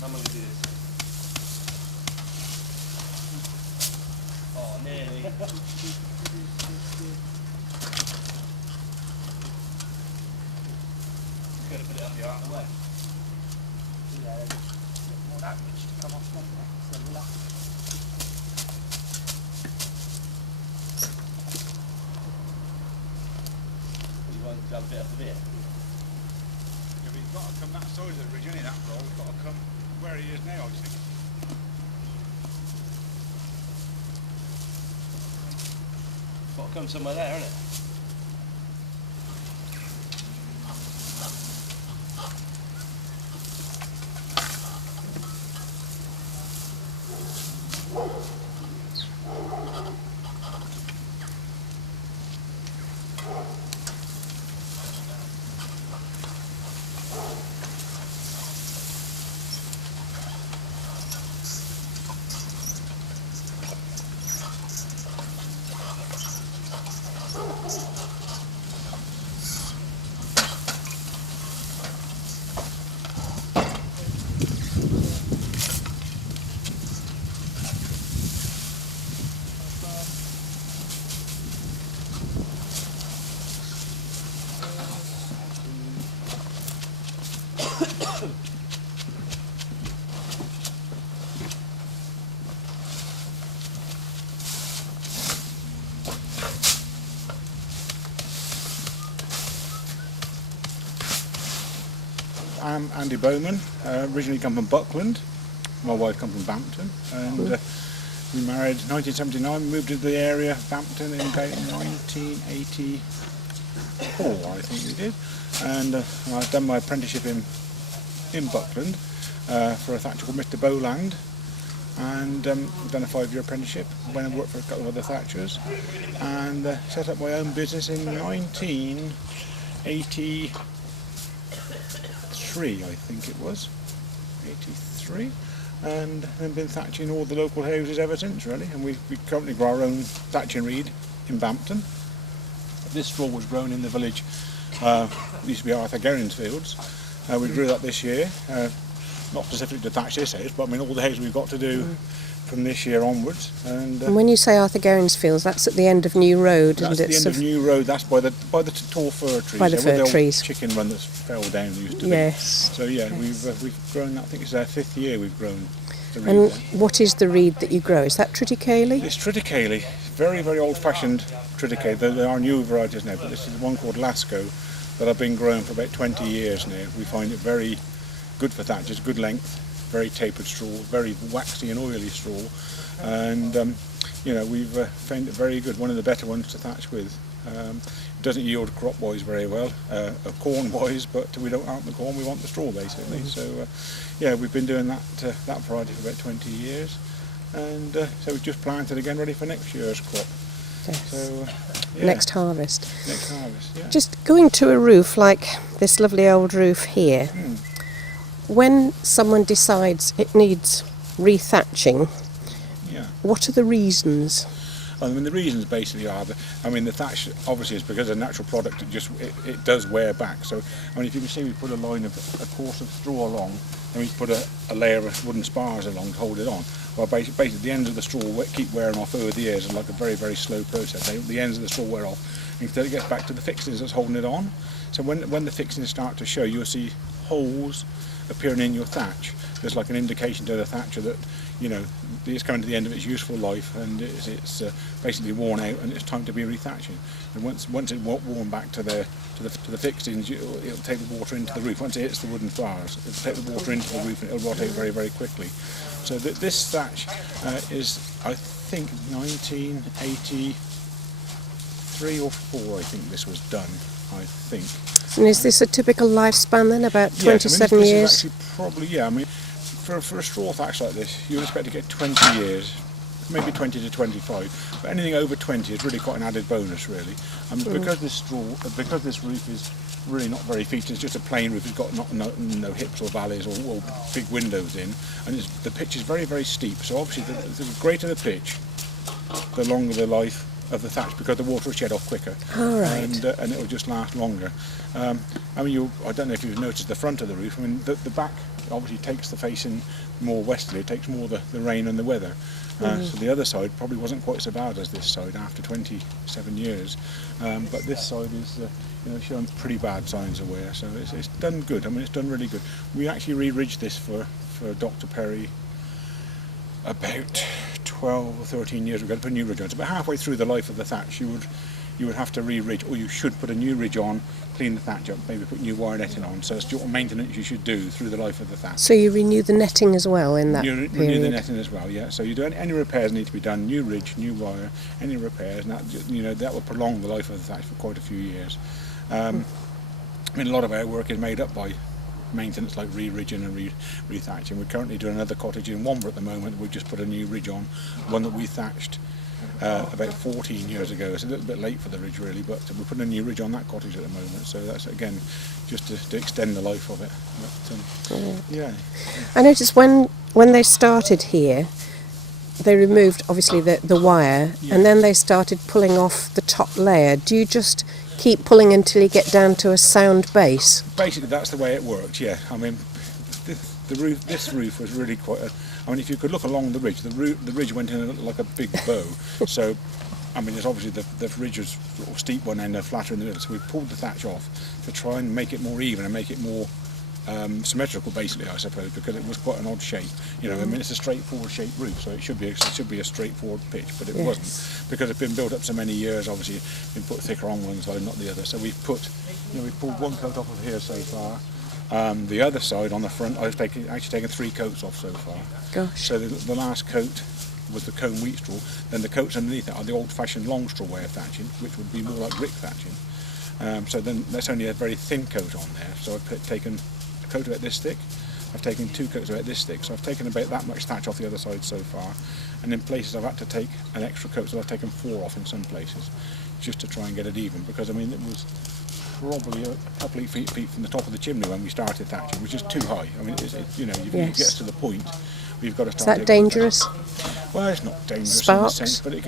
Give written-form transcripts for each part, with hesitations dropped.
How am I going to do this? Oh, nearly. You've got to put it up here out of the way. Yeah, there's a bit more damage to come off, don't there? So we'll have to... You want to have a bit up of here? Yeah, but he's got to come that side of the ridge, isn't it, that roll? He's got to come where he is now, I think. Got to come somewhere there, isn't it? I'm Andy Bowman, originally come from Buckland. My wife comes from Bampton, and we married in 1979, moved into the area, Bampton, in about 1984, I think we did. And I've done my apprenticeship in Buckland for a thatcher called Mr. Bowland, and done a 5-year apprenticeship, went and worked for a couple of other thatchers, and set up my own business in 1983, I think it was, 83, and then been thatching all the local houses ever since, really. And we currently grow our own thatching reed in Bampton. This straw was grown in the village, it used to be Arthur Guerin's fields. We grew that this year, not specifically to thatch this house, but I mean all the houses we've got to do from this year onwards. And when you say Arthur Guerin's fields, that's at the end of New Road, isn't it? That's the end of New Road. That's by the tall fir trees. By the fir trees. Chicken run that fell down used to be. Yes. So yeah, we've grown that. I think it's our 5th year we've grown. the reed And there. what is the reed that you grow? Is that triticale? It's triticale, very, very old-fashioned triticale. There are new varieties now, but this is one called Lasco that I've been growing for about 20 years now. We find it very good for thatch. It's good length, very tapered straw, very waxy and oily straw, and you know, we've found it very good. One of the better ones to thatch with. It doesn't yield crop-wise very well, corn-wise, but we don't want the corn, we want the straw basically. So yeah, we've been doing that variety for about 20 years, and so we've just planted again, ready for next year's crop. Yes. So yeah, Next harvest. next harvest. Yeah. Just going to a roof like this lovely old roof here, when someone decides it needs rethatching, Yeah. what are the reasons? I mean, the reasons basically are that, I mean, the thatch obviously is because of a natural product. It does wear back. So I mean, if you can see, we put a line of a course of straw along, and we put a layer of wooden spars along to hold it on. Well, basically the ends of the straw keep wearing off over the years, and like a very, very slow process. The ends of the straw wear off until it gets back to the fixings that's holding it on. So when the fixings start to show, you'll see holes appearing in your thatch. There's like an indication to the thatcher that, you know, it's coming to the end of its useful life, and it's basically worn out, and it's time to be rethatching. And once it's worn back to the fixings, it'll take the water into the roof. Once it hits the wooden bars, it'll take the water into the roof, and it'll rot out very, very quickly. So this thatch is, I think, 1983 or 4. I think this was done. I think. And is this a typical lifespan then, about 27 this years? is actually probably, yeah, I mean, for a straw thatch like this, you would expect to get 20 years, maybe 20 to 25, but anything over 20 is really quite an added bonus, really. I mean, because this roof is really not very featured, it's just a plain roof, it's got no hips or valleys or big windows in, and the pitch is very, very steep, so obviously the greater the pitch, the longer the life of the thatch, because the water will shed off quicker. All right. And it will just last longer. I mean, I don't know if you've noticed the front of the roof. I mean, the back obviously takes the facing more westerly. It takes more the rain and the weather. So the other side probably wasn't quite so bad as this side after 27 years. But this side is showing pretty bad signs of wear. So it's done good. I mean, it's done really good. We actually re-ridged this for Dr. Perry about 12 or 13 years ago to put a new ridge on. It's about halfway through the life of the thatch. You would have to re-ridge, or you should put a new ridge on, clean the thatch up, maybe put new wire netting on. So it's your maintenance you should do through the life of the thatch. So you renew the netting as well in that You period? renew the netting as well, yeah. So you do any repairs need to be done, new ridge, new wire, any repairs, and that will prolong the life of the thatch for quite a few years. I mean, a lot of our work is made up by maintenance like re-ridging and re-thatching. We're currently doing another cottage in Womber at the moment. We've just put a new ridge on, one that we thatched about 14 years ago. It's a little bit late for the ridge really, but we're putting a new ridge on that cottage at the moment. So that's again just to extend the life of it. But, yeah. I noticed when they started here, they removed obviously the wire, and then they started pulling off the top layer. Do you just keep pulling until you get down to a sound base? Basically, that's the way it works. Yeah, I mean, this roof was really quite. I mean, if you could look along the ridge, the ridge went in like a big bow. So, I mean, it's obviously the ridge was sort of steep one end and flatter in the middle. So we pulled the thatch off to try and make it more even and make it more symmetrical, basically, I suppose, because it was quite an odd shape. I mean, it's a straightforward shaped roof, so it should be a straightforward pitch, but it wasn't, because it's been built up so many years. Obviously, been put thicker on one side, not the other. So we've pulled one coat off of here so far. The other side on the front, I've actually taken 3 coats off so far. Gosh. So the last coat was the cone wheat straw. Then the coats underneath it are the old-fashioned long straw way of thatching, which would be more like brick thatching. So then that's only a very thin coat on there. So I've taken a coat about this thick. I've taken 2 coats about this thick. So I've taken about that much thatch off the other side so far. And in places I've had to take an extra coat, so I've taken 4 off in some places, just to try and get it even. Because I mean, it was probably a couple of feet from the top of the chimney when we started thatching, which is too high. I mean, it gets to the point we've got to start. Is that dangerous? Well, it's not dangerous Sparks? in the sense, but it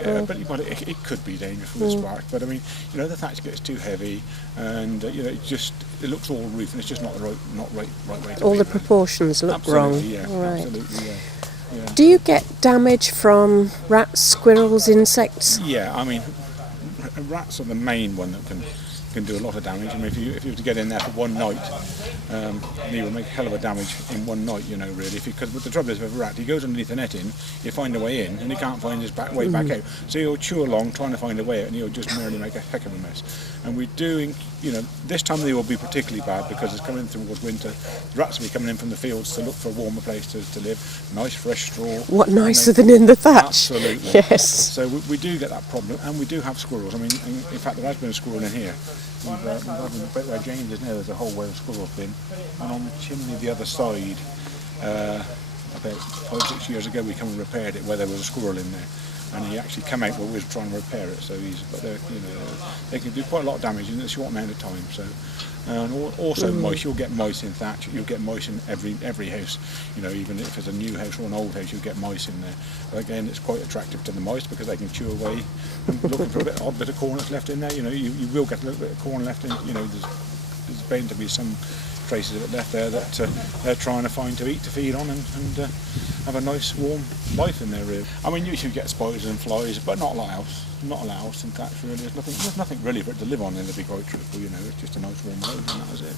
could be dangerous with sparks. But I mean, the thatch gets too heavy, and it looks all roof, and it's just not the right way to All be, the really. proportions look wrong. Absolutely, yeah. Right. Absolutely, yeah. Yeah. Do you get damage from rats, squirrels, insects? Yeah, I mean, rats are the main one that can can do a lot of damage. I mean, if you were to get in there for one night, you will make a hell of a damage in one night, you know, really. Because the trouble is with a rat, he goes underneath the netting, you find a way in, and he can't find his way back out. So he'll chew along trying to find a way out, and he'll just merely make a heck of a mess. And we're doing, you know, this time they will be particularly bad because it's coming in towards winter. The rats will be coming in from the fields to look for a warmer place to live. Nice fresh straw. What nicer than in the thatch? Absolutely. Yes. So we do get that problem, and we do have squirrels. I mean, in fact, there has been a squirrel in here. We've had the bit where James is now, there's a whole way of squirrels been. And on the chimney the other side, about 5-6 years ago, we come and repaired it where there was a squirrel in there. And he actually came out while we were trying to repair it. So but you know, they can do quite a lot of damage in a short amount of time. So, and also mice. You'll get mice in thatch. You'll get mice in every house. You know, even if it's a new house or an old house, you'll get mice in there. But again, it's quite attractive to the mice because they can chew away. And looking for a odd bit of corn that's left in there. You know, you will get a little bit of corn left in. You know, there's bound to be some traces of it left there that they're trying to find to eat, to feed on, and have a nice warm life in there, really. I mean, you should get spiders and flies, but not a lot else. Not a lot else in thatch, really. There's nothing really for it to live on, and to be quite truthful, you know. It's just a nice warm road, and that was it.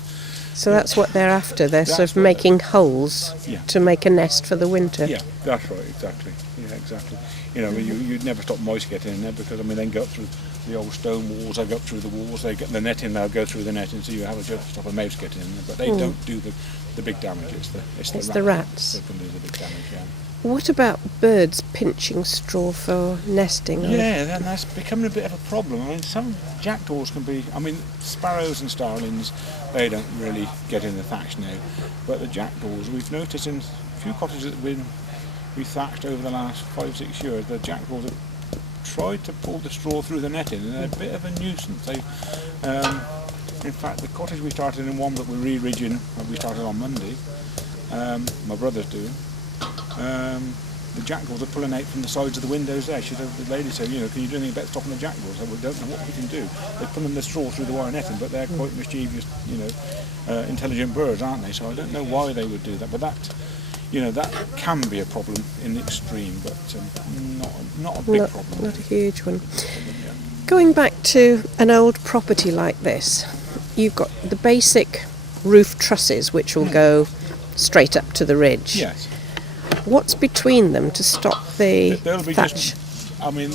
So that's what they're after. They're sort of making holes to make a nest for the winter. Yeah, that's right, exactly. Yeah, exactly. You know, you'd never stop mice getting in there because, I mean, they can go up through the old stone walls, they go up through the walls, they get the netting, they'll go through the netting, so you have a just stop a mouse getting in there. But they don't do the big damage, it's the rats. That can do the big damage, yeah. What about birds pinching straw for nesting? Yeah, then that's becoming a bit of a problem. I mean, some jackdaws can be, I mean, sparrows and starlings, they don't really get in the thatch now. But the jackdaws, we've noticed in a few cottages that we've thatched over the last 5-6 years, the jackdaws have tried to pull the straw through the netting, and they're a bit of a nuisance. In fact, the cottage we started in one that we're re-rigging, we started on Monday, my brother's doing, the jackdaws are pulling out from the sides of the windows there. The lady said, you know, can you do anything about stopping the jackdaws? I said, we don't know what we can do. They're pulling the straw through the wire netting, but they're quite mischievous, you know, intelligent birds, aren't they? So I don't know why they would do that, but that, you know, that can be a problem in the extreme, but not a big problem. Not a huge one. Going back to an old property like this, you've got the basic roof trusses which will go straight up to the ridge. Yes. What's between them to stop the They'll be thatch? I mean,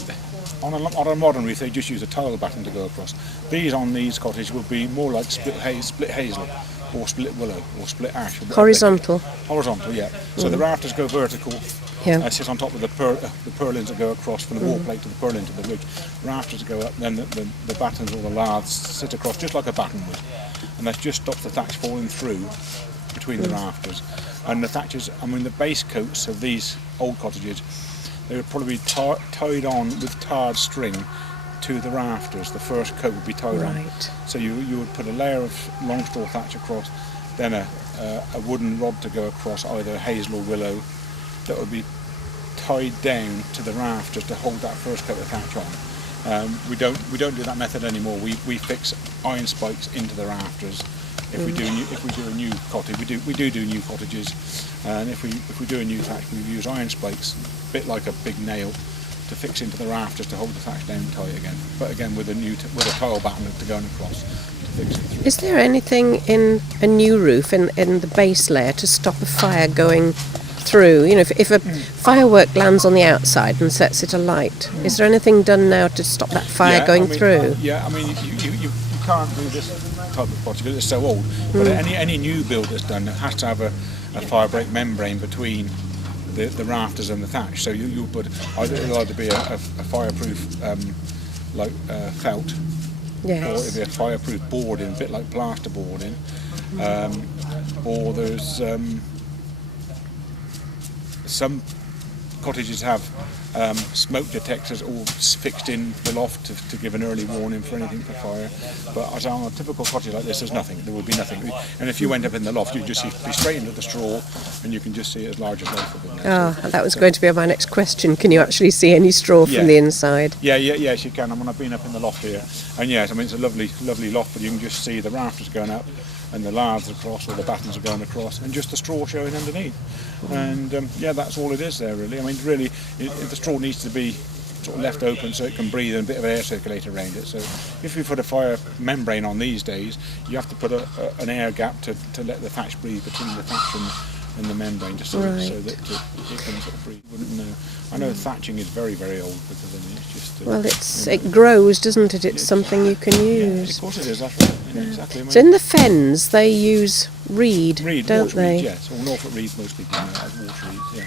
on a modern roof, they just use a tile batten to go across. These on these cottages will be more like split hazel, or split willow, or split ash. Horizontal. Horizontal, yeah. So the rafters go vertical. Yeah. Sit on top of the purlins that go across from the wall plate to the purlin to the ridge. Rafters go up, then the battens or the laths sit across just like a batten would, and that just stops the thatch falling through between the rafters. And the thatches, I mean, the base coats of these old cottages, they would probably be tied on with tarred string to the rafters. The first coat would be tied on. So you would put a layer of long straw thatch across, then a wooden rod to go across, either hazel or willow, that would be tied down to the rafters to hold that first coat of thatch on. We don't do that method anymore. We fix iron spikes into the rafters. If we do a new cottage, we do new cottages, and if we do a new thatch, we use iron spikes, a bit like a big nail, to fix into the rafters to hold the thatch down tight again. But again, with a tile batten to go across to fix it through. Is there anything in a new roof in the base layer to stop a fire going through? You know, if a firework lands on the outside and sets it alight, is there anything done now to stop that fire going through? Yeah, I mean, you can't do this type of cottage because it's so old. But any new build that's done has to have a fire break membrane between the rafters and the thatch. So you'll put it'll either be a fireproof felt, or it'll be a fireproof boarding, a bit like plaster boarding, or there's some cottages have smoke detectors all fixed in the loft to give an early warning for anything for fire. But as on a typical cottage like this, there's nothing. There would be nothing. And if you went up in the loft, you'd just be straight into the straw, and you can just see it as large as life. That was going to be my next question. Can you actually see any straw from the inside? Yes, you can. I mean, I've been up in the loft here, and yes, I mean, it's a lovely loft, but you can just see the rafters going up, and the laths across, or the battens are going across, and just the straw showing underneath. And that's all it is there, really. I mean, really, the straw needs to be sort of left open so it can breathe and a bit of air circulator around it. So if we put a fire membrane on these days, you have to put an air gap to let the thatch breathe between the thatch and the membrane, just so that it can sort of breathe. Wouldn't know. I know thatching is very, very old because I mean it's just. Well, it grows, doesn't it? It's something you can use. Yeah, of course it is. That's right. Yeah, exactly. I mean, So in the fens they use reed, don't water they? reed, yes, or Norfolk reed most people know as water reed. Yeah.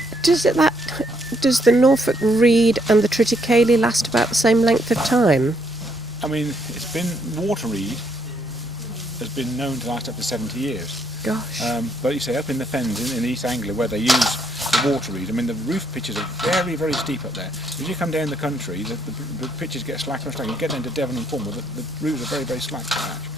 Does the Norfolk reed and the triticale last about the same length of time? I mean, it's been water reed has been known to last up to 70 years. Gosh. But you say up in the fens in East Anglia where they use the water reed, I mean the roof pitches are very, very steep up there. As you come down the country, the pitches get slacker and slacker. You get into Devon and Cornwall, the roofs are very, very slack to thatch.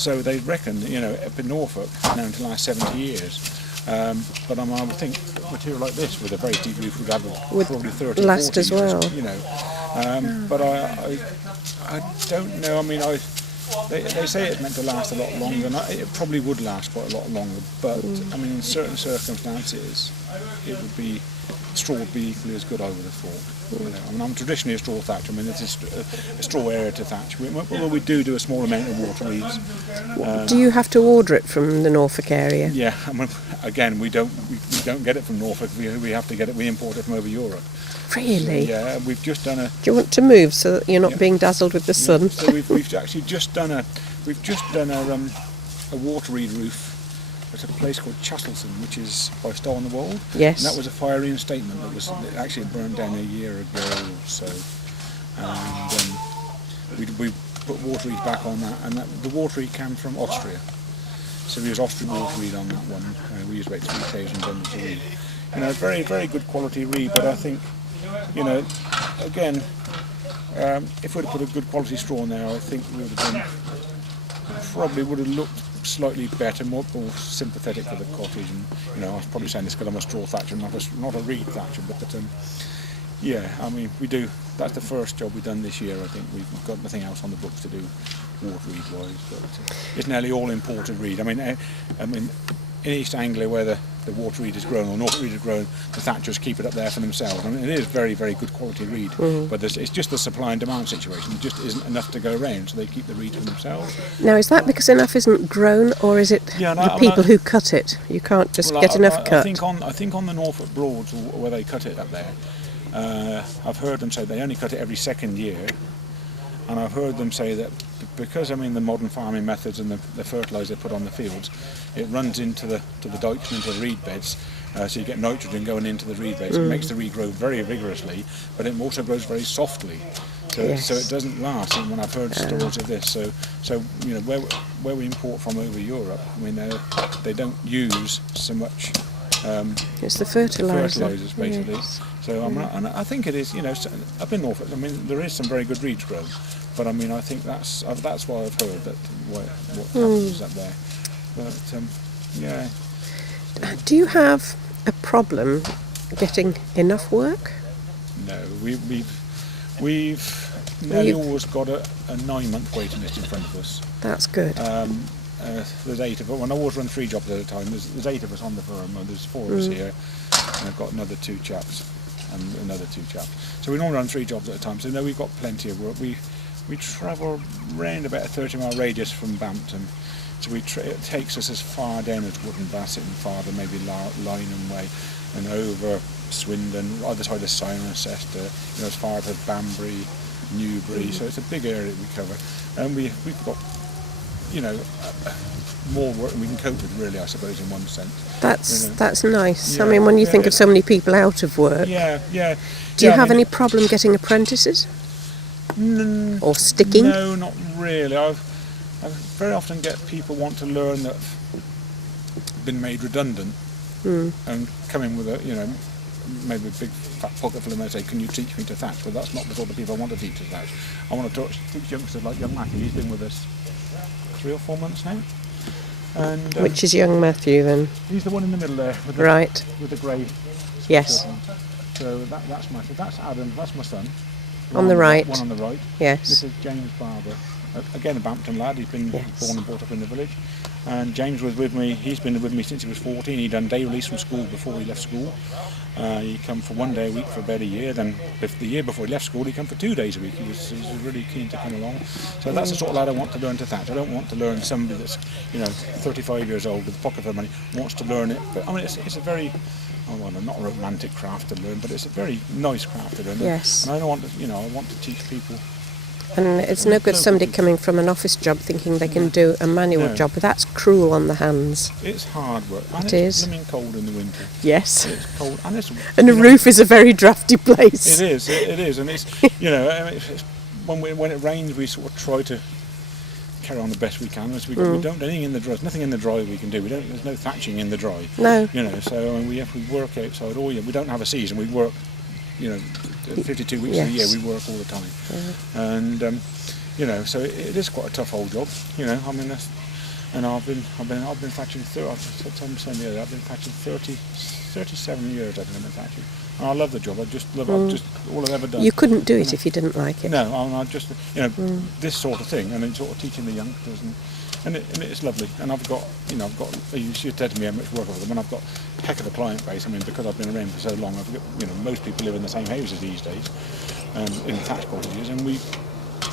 So they reckon, up in Norfolk, known to last 70 years. But I would think material like this with a very deep roof would have probably 30 last 40 as years, well. But I don't know. I mean, they say it's meant to last a lot longer, and it probably would last quite a lot longer. But I mean, in certain circumstances, straw would be equally as good, I would have thought. I mean, I'm traditionally a straw thatcher. I mean, it's a straw area to thatch. Although we do a small amount of water reeds. Do you have to order it from the Norfolk area? Yeah, I mean, again, we don't get it from Norfolk. We have to get it. We import it from over Europe. Really? So, yeah, we've just done a. Do you want to move so that you're not being dazzled with the sun? So we've actually just done a water reed roof at a place called Chastelson, which is by Stow on the Wold. Yes. And that was a fire reinstatement that was actually burned down a year ago or so. And we put water reed back on that, and the water reed came from Austria. So we use Austrian water reed on that one. We use about 3,000 tons of reed. Very, very good quality reed, but I think, again, if we'd have put a good quality straw in there, I think we would have looked slightly better, more sympathetic for the cottage. And I was probably saying this because I'm a straw thatcher, not a reed thatcher, but yeah, I mean we do. That's the first job we've done this year. I think we've got nothing else on the books to do water reed wise, but it's nearly all imported reed. I mean, in East Anglia where the water reed is grown or Norfolk reed is grown, the thatchers keep it up there for themselves. I mean, it is very, very good quality reed, but it's just the supply and demand situation. There just isn't enough to go around, so they keep the reed for themselves. Now, is that because enough isn't grown, or is it the people who cut it? You can't just get enough cut. I think on the Norfolk Broads where they cut it up there, I've heard them say they only cut it every second year, and I've heard them say that because the modern farming methods and the fertiliser they put on the fields, it runs into the dikes and into the reed beds, so you get nitrogen going into the reed beds. It makes the reed grow very vigorously, but it also grows very softly, so it doesn't last. And when I've heard stories of this, so where we import from over Europe, I mean they don't use so much. It's the fertilisers basically. Yes. So and I think it is. Up in Norfolk, I mean there is some very good reeds grown. But I mean, I think that's why I've heard that what happens up there. But yeah. Do you have a problem getting enough work? No, we've nearly always got a 9-month waiting list in front of us. That's good. There's 8 of us. When I always run 3 jobs at a time, there's 8 of us on the firm. And there's 4 of us here, and I've got another 2 chaps and another 2 chaps. So we normally run 3 jobs at a time. So no, we've got plenty of work. We travel round about a 30-mile radius from Bampton, so it takes us as far down as Wootton Bassett and farther, maybe Lynham way, and over Swindon, other side of Cirencester, as far as Banbury, Newbury. So it's a big area that we cover, and we've got more work than we can cope with, really, I suppose, in one sense. That's nice. Yeah, I mean, when you think of so many people out of work. Do you have any problem getting apprentices? Or sticking? No, not really. I very often get people want to learn that have been made redundant and come in with maybe a big fat pocket full of money and say, can you teach me to thatch? But that's not the sort of people I want to teach to thatch. I want to teach youngsters like young Matthew. He's been with us 3 or 4 months now. And which is young Matthew then? He's the one in the middle there with the grey. Yes. So that's Matthew. That's Adam. That's my son. On the right. One on the right. Yes. This is James Barber. Again, a Bampton lad. He's been born and brought up in the village. And James was with me. He's been with me since he was 14. He'd done day release from school before he left school. He come for 1 day a week for about a year. Then the year before he left school, he come for 2 days a week. He was really keen to come along. So that's the sort of lad I want to learn to thatch. I don't want to learn somebody that's 35 years old with a pocket full of money wants to learn it. But I mean, it's a very not a romantic craft to learn, but it's a very nice craft to learn. Yes. And I don't want to, I want to teach people. And it's no good somebody coming from an office job thinking they can do a manual job. That's cruel on the hands. It's hard work. And It it's is. blooming cold in the winter. Yes. It's cold, and And the roof is a very drafty place. It is, and it's it's, when it rains, we sort of try to carry on the best we can. We don't do anything in the dry. There's nothing in the dry we can do. There's no thatching in the dry. No. So we work outside all year. We don't have a season. We work, 52 weeks of the year. We work all the time, and so it is quite a tough old job. And I've been thatching. I've been thatching 37 years. I've been thatching. And I love the job. I just love just all I've ever done. You couldn't do it if you didn't like it. No, I just this sort of thing, and then sort of teaching the youngsters, and it's lovely. And I've got you said to me how much work I've done, and I've got a heck of a client base. I mean, because I've been around for so long, I've got, most people live in the same houses these days, in thatched cottages, and we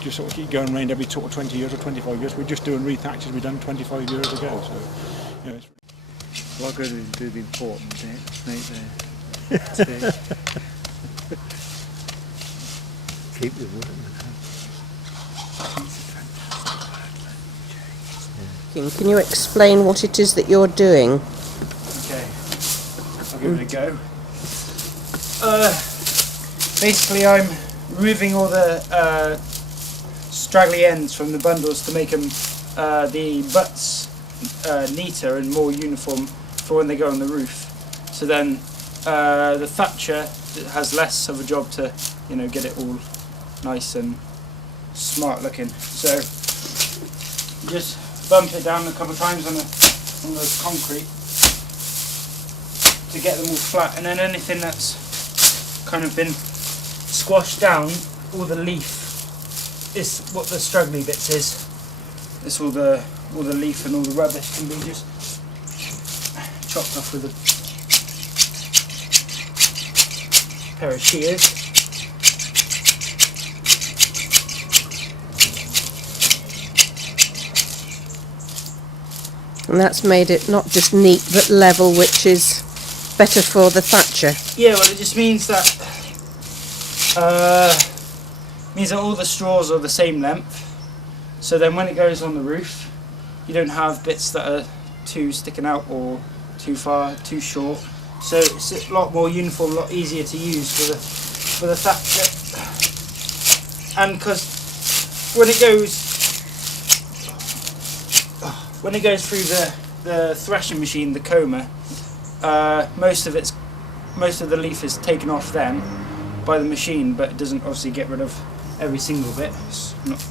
just sort of keep going around every sort of 20 years or 25 years. We're just doing rethatches we done 25 years ago. So, it's Well, I've got to do the important bit, make keep the wood. Can you explain what it is that you're doing? Okay, I'll give it a go. Basically, I'm removing all the straggly ends from the bundles to make them the butts neater and more uniform for when they go on the roof. So then the thatcher has less of a job to get it all nice and smart looking. So just bump it down a couple of times on the concrete to get them all flat, and then anything that's kind of been squashed down, all the leaf is what the struggly bits is. It's all the leaf and all the rubbish can be just chopped off with a pair of shears. And that's made it not just neat but level, which is better for the thatcher. Yeah, well, it just means that all the straws are the same length. So then when it goes on the roof, you don't have bits that are too sticking out or too far, too short. So it's a lot more uniform, a lot easier to use for the thatcher. And because when it goes through the threshing machine, the comber, most of the leaf is taken off then by the machine, but it doesn't obviously get rid of every single bit. It's not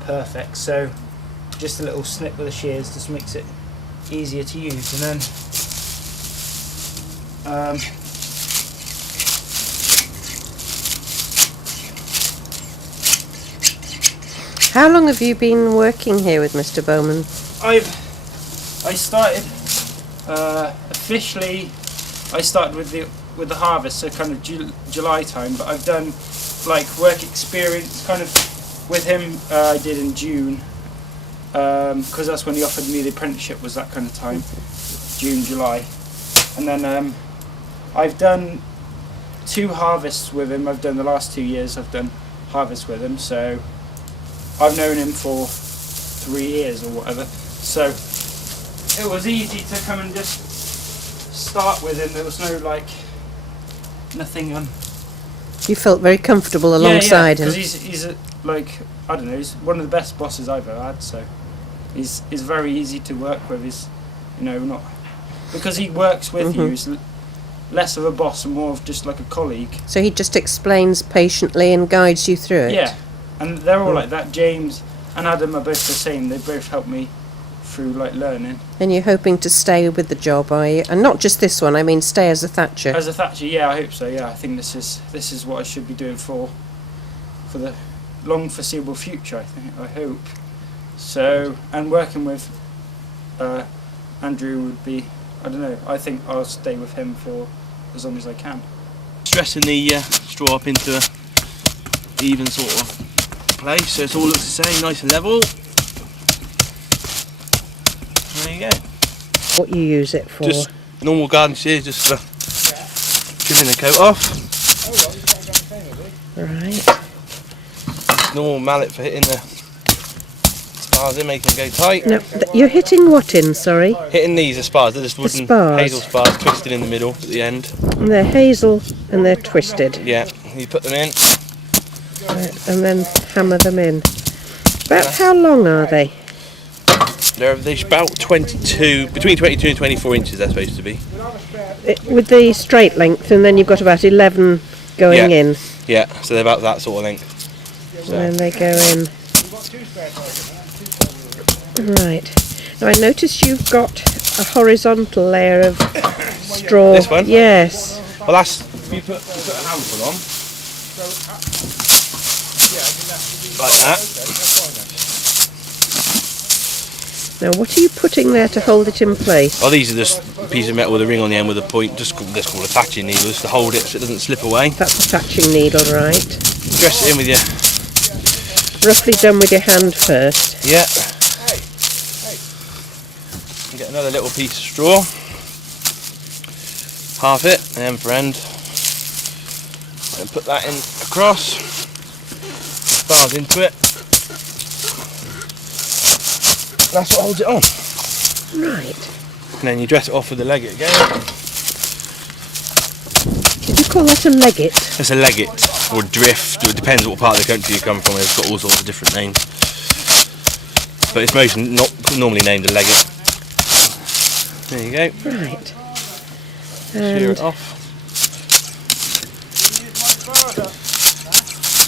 perfect, so just a little snip with the shears just makes it easier to use. And then How long have you been working here with Mr. Bowman? I started officially. I started with the harvest, so kind of July time. But I've done like work experience kind of with him. I did in June, because that's when he offered me the apprenticeship. Was that kind of time, June, July, and then I've done 2 harvests with him. I've done the last 2 years. I've done harvests with him, so I've known him for 3 years or whatever. So it was easy to come and just start with him. There was no nothing on. You felt very comfortable alongside him. Because he's I don't know, he's one of the best bosses I've ever had. So he's very easy to work with. He's not because he works with you. He's less of a boss and more of just like a colleague. So he just explains patiently and guides you through it. Yeah, and they're all like that. James and Adam are both the same. They both help me through learning. And you're hoping to stay with the job, are you? And not just this one, I mean stay as a thatcher. As a thatcher, yeah, I hope so. Yeah, I think this is what I should be doing for the long foreseeable future. I hope. So, and working with Andrew would be, I don't know, I think I'll stay with him for as long as I can. Stressing the straw up into a even sort of place so it all looks the same, nice and level. There you go. What you use it for? Just normal garden shears, just for trimming the coat off. Right. Normal mallet for hitting the spars in, making them go tight. Now, you're hitting what in, sorry? Hitting these are spars, they're just wooden spars. hazel spars twisted in the middle at the end. And they're hazel and they're twisted. Yeah, you put them in. Right, and then hammer them in. About how long are they? They're about 22, between 22 and 24 inches they're supposed to be. With the straight length, and then you've got about 11 going in. Yeah, so they're about that sort of length. So. And then they go in. Right. Now I notice you've got a horizontal layer of straw. This one? Yes. Well, that's you put a handful on, like that. Now what are you putting there to hold it in place? Oh, these are just a piece of metal with a ring on the end with a point, just called a thatching needles to hold it so it doesn't slip away. That's a thatching needle, right? Dress it in with your... Roughly done with your hand first. Yeah. And get another little piece of straw. Half it, end for end. And put that in across. Spars into it. That's what holds it on. Right. And then you dress it off with the legget again. Did you call that a legget? It's a legget or drift. It depends what part of the country you come from. It's got all sorts of different names. But it's most not normally named a legget. There you go. Right. Shear it off.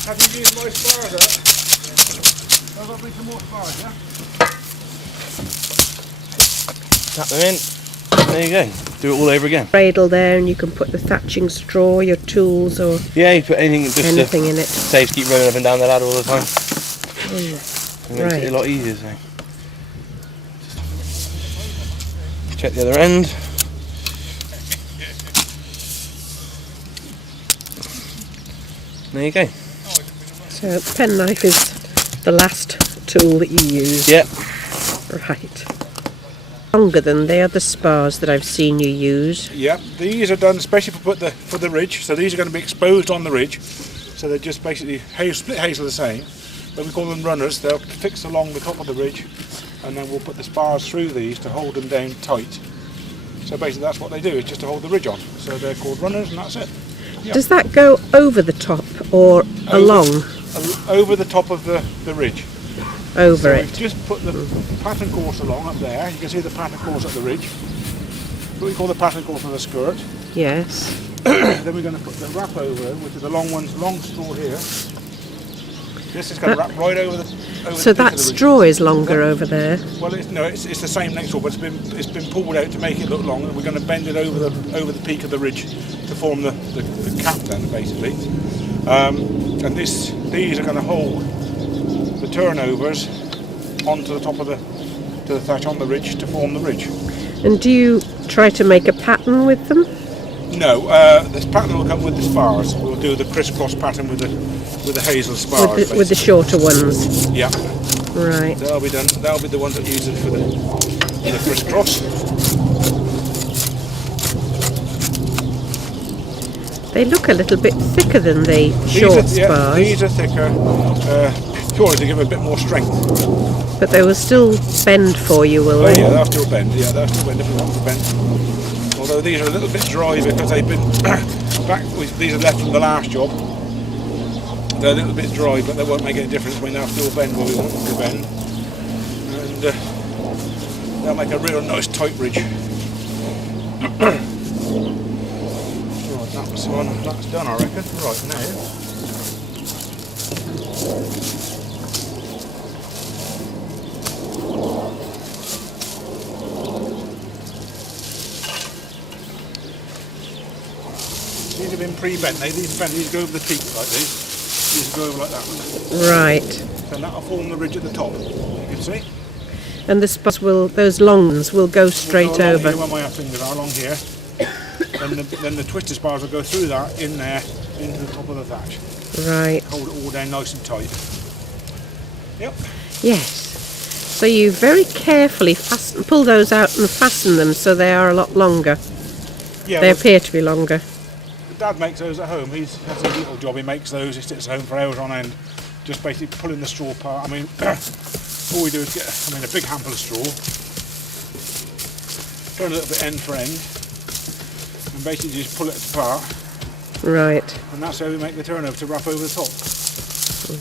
Have you used my sparger? I've got some more spars, yeah? Tap them in. There you go. Do it all over again. Cradle there, and you can put the thatching straw, your tools, or Yeah, you put anything just anything in it. saves keep running up and down the ladder all the time. It makes Right. it a lot easier. So. Check the other end. There you go. So penknife is the last tool that you use. Yeah. Right. Longer than the other spars that I've seen you use. Yep, these are done especially for the ridge, so these are going to be exposed on the ridge. So they're just basically split hazel the same, but we call them runners. They'll fix along the top of the ridge, and then we'll put the spars through these to hold them down tight. So basically that's what they do, is just to hold the ridge on. So they're called runners, and that's it. Yep. Does that go over the top or along? Over the top of the ridge. Over So it. we've just put the pattern course along up there. You can see the pattern course up the ridge. What we call the pattern course of the skirt. Yes. Then we're going to put the wrap over, which is the long straw here. This is going to wrap right over the. So that straw is longer over there. Well, it's the same length straw, but it's been pulled out to make it look long, and we're going to bend it over the peak of the ridge to form the cap then, basically. And these are going to hold the turnovers onto the top of the thatch on the ridge to form the ridge. And do you try to make a pattern with them? No, this pattern will come with the spars. We'll do the crisscross pattern with the hazel spars. With the shorter ones? Yeah. Right. They'll be done. They'll be the ones that use it for the crisscross. They look a little bit thicker than the short spars. Yeah, these are thicker, purely to give a bit more strength. But they will still bend for you, will they? Yeah, they'll still bend. Yeah, they'll still bend if we want to bend. Although these are a little bit dry because they've been these are left from the last job. They're a little bit dry, but they won't make any difference when they'll still bend where we want them to bend. And they'll make a real nice tight ridge. Right, that's done, I reckon. Right, now. These have been pre-bent. These go over the peak like this. These go over like that. Right. And that'll form the ridge at the top, you can see. And the spars will, those long ones will go straight We'll go along over. here where my fingers are, along here. then the twisted spars will go through that, in there, into the top of the thatch. Right. Hold it all down nice and tight. Yep. Yes. So you very carefully pull those out and fasten them so they are a lot longer. Yeah, They appear to be longer. Dad makes those at home. He has a little job. He makes those. He sits at home for hours on end, just basically pulling the straw apart. I mean, all we do is get, a big handful of straw, turn a little bit end for end, and basically just pull it apart. Right. And that's how we make the turnover to wrap over the top.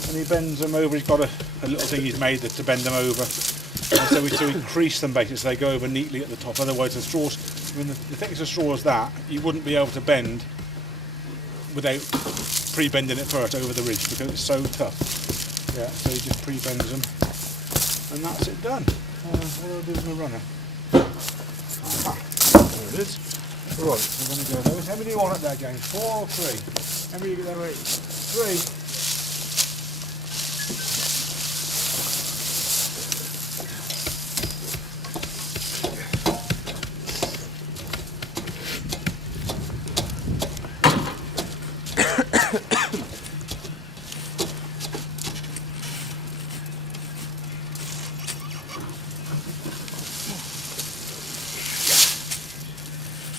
And he bends them over. He's got a little thing he's made to bend them over. And so we crease them basically so they go over neatly at the top. Otherwise, the straws, when the thickness of straw is that, you wouldn't be able to bend without pre-bending it first over the ridge because it's so tough. Yeah, so he just pre-bends them, and that's it done. What do I do with my runner? Aha, there it is. Right, so we're going to go those. How many do you want it there, James? 4 or 3? How many you get there? 3.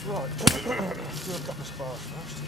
Right, do a couple of spars first.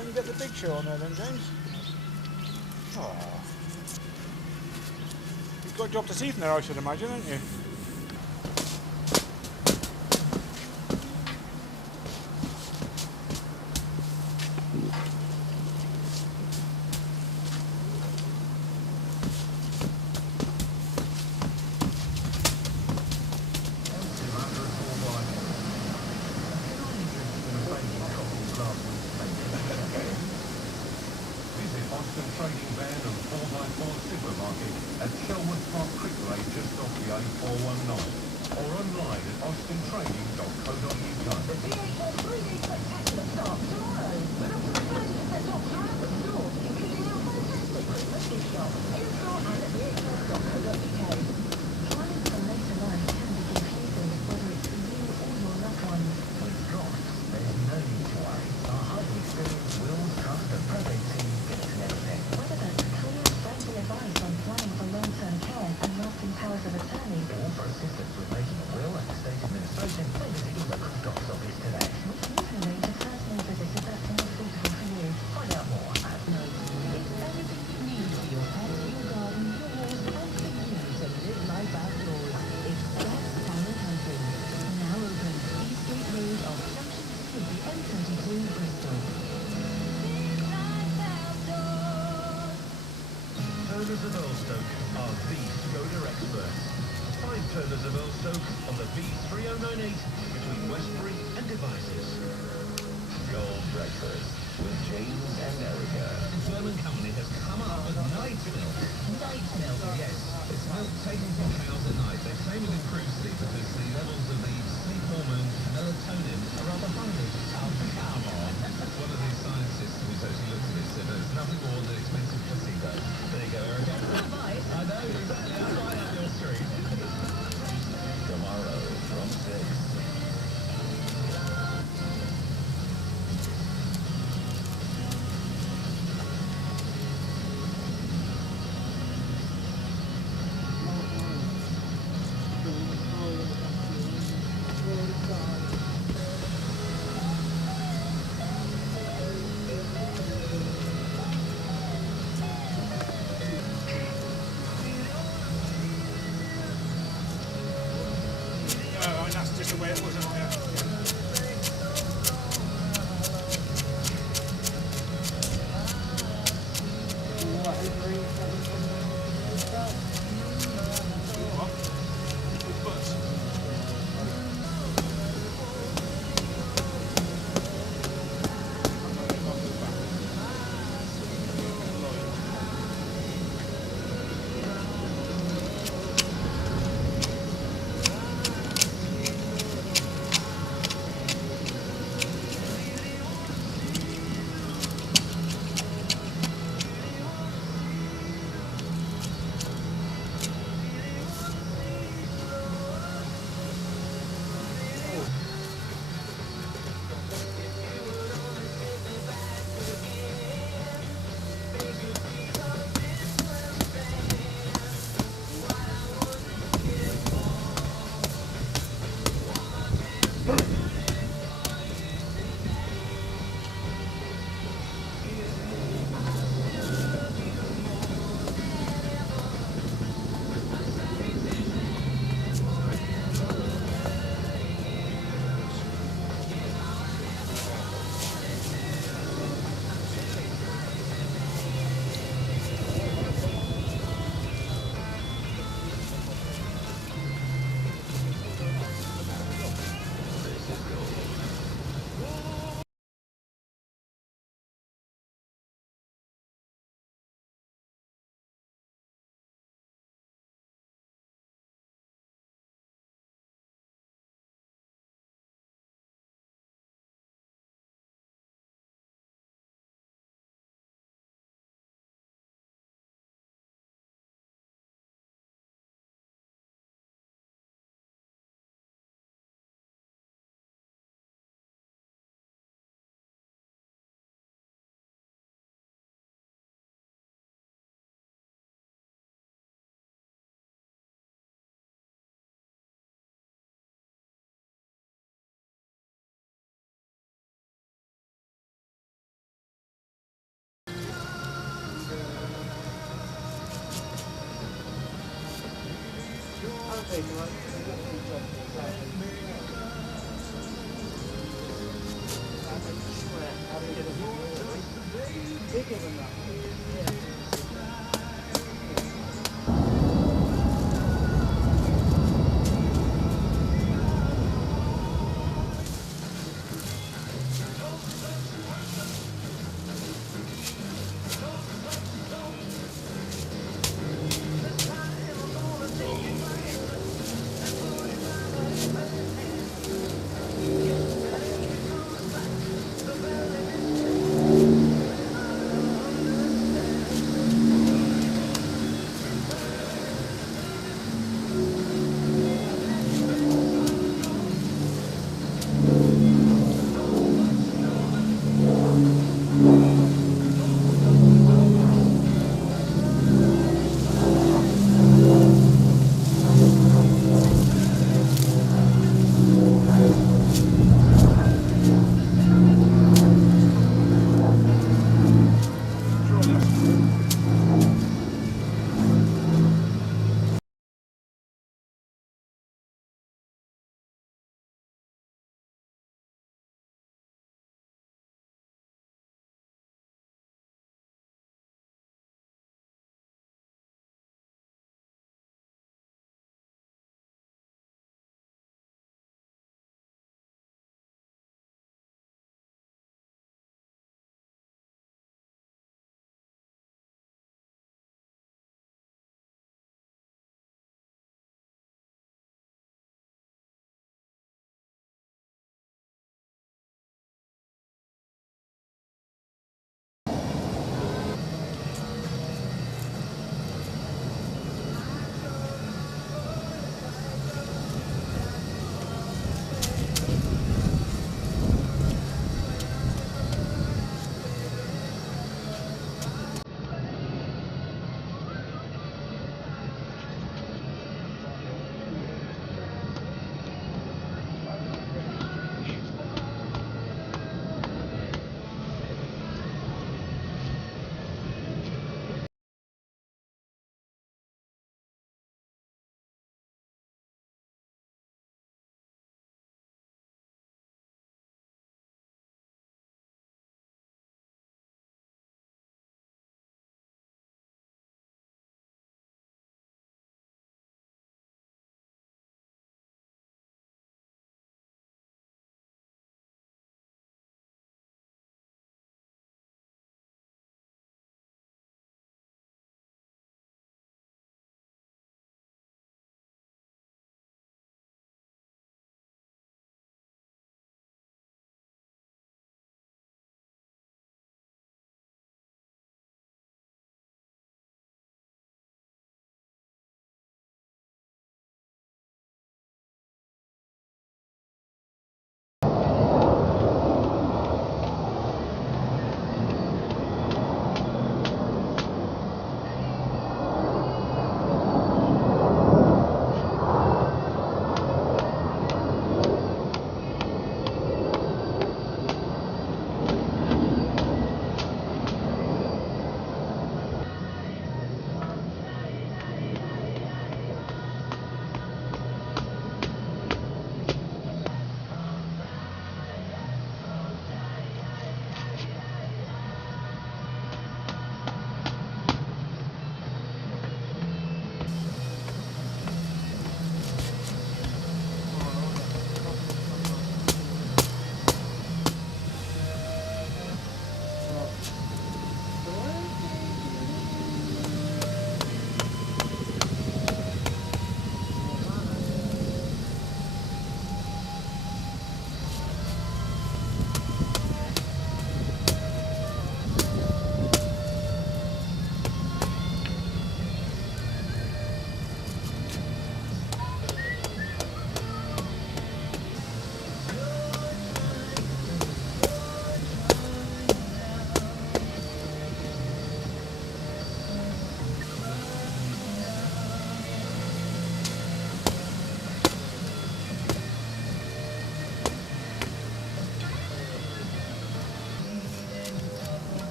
Can you get the big show on there then, James? Oh. You've got a job to see from there, I should imagine, haven't you? Visit trading van and 4x4 supermarket at Shelwood Park Creek Road just off the A419 or online at austontrading.co.uk. The VH1 3D Spectacular starts tomorrow with up to 20% off throughout the store, including our fantastic Christmas gift shop, in-store and at vh1.co.uk. Trying for later life can be confusing, whether it's for you or your loved ones. With drafts, there's no need to worry. Our highly experienced wills, trust and probate team gets everything. Whether that's clear, friendly advice on planning for long-term care and lasting powers of attorney, Or for assistance with making a will and estate administration, please visit your local doc's office today. we can even arrange a personal visit if that's more suitable for you. Find out more at It's everything you need for your pet, your garden, your horse, and for you to live life outdoors. It's Best Town and Country. Now open, East Gate Road off Junction C, M32, Bristol. Turners of Earlstoke are the Skoda experts. Find Turners of Earlstoke on the B3098 between Westbury and Devizes. Gold Breakfast with James and Erica. The German company has come up with night milk. Night milk, yes. It's milk taken from cows at night. They claim it improves sleep because the levels of the sleep hormone melatonin are rather high. Oh, come on. One of these scientists who's actually looked at it said that it's nothing more than expensive placebo. There you go, Erica. I know, exactly. I'm right up your street. Tomorrow from 6. And that's just the way it was, isn't it?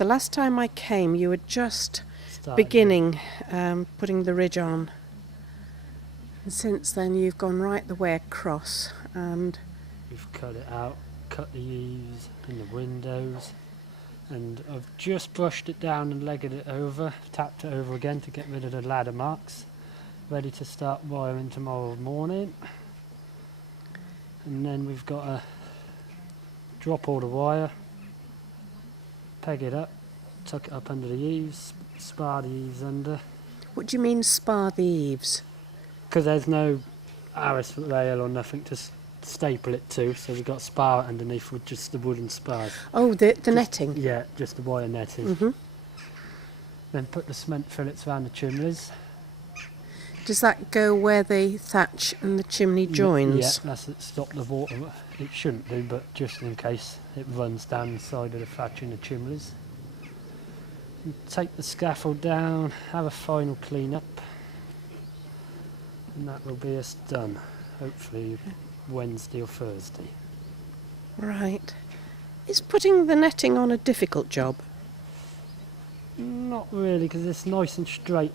The last time I came, you were just Started beginning putting the ridge on. And since then, you've gone right the way across, and We've cut it out, cut the eaves and the windows, and I've just brushed it down and legged it over, tapped it over again to get rid of the ladder marks. Ready to start wiring tomorrow morning. And then we've got to drop all the wire, peg it up, tuck it up under the eaves, spar the eaves under, what do you mean spar the eaves? because there's no arras rail or nothing to staple it to, so we've got spar it underneath with just the wooden spars. Oh, the netting. Yeah, just the wire netting. hmm Then put the cement fillets around the chimneys. Does that go where the thatch and the chimney joins? Yeah, that's to stop the water. It shouldn't do, but just in case it runs down the side of the thatch in the chimneys. And take the scaffold down, have a final clean up, and that will be us done. Hopefully Wednesday or Thursday. Right. Is putting the netting on a difficult job? Not really, because it's nice and straight.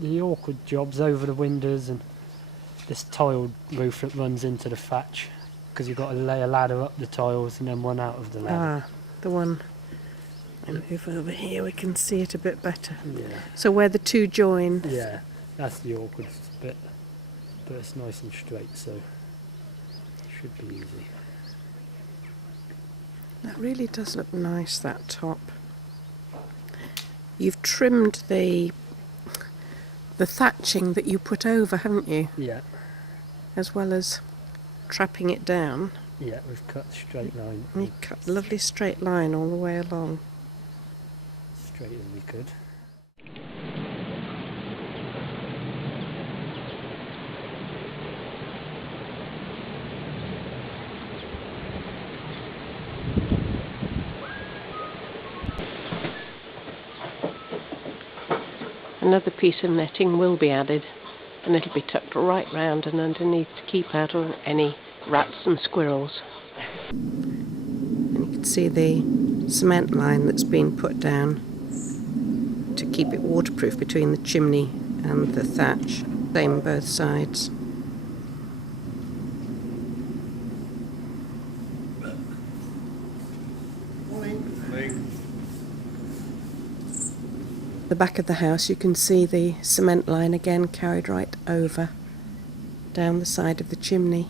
The awkward job's over the windows and this tiled roof that runs into the thatch, because you've got to lay a ladder up the tiles and then one out of the ladder. Ah, the one. And move over here, we can see it a bit better. Yeah, So where the two join. yeah, that's the awkward bit, but it's nice and straight, so it should be easy. That really does look nice, that top. You've trimmed the thatching that you put over, haven't you? Yeah, As well as trapping it down. yeah, we've cut a straight line, And you cut a lovely straight line all the way along. straight as we could. Another piece of netting will be added, and it'll be tucked right round and underneath to keep out of any rats and squirrels. And you can see the cement line that's been put down to keep it waterproof between the chimney and the thatch, same both sides. The back of the house, you can see the cement line again carried right over down the side of the chimney.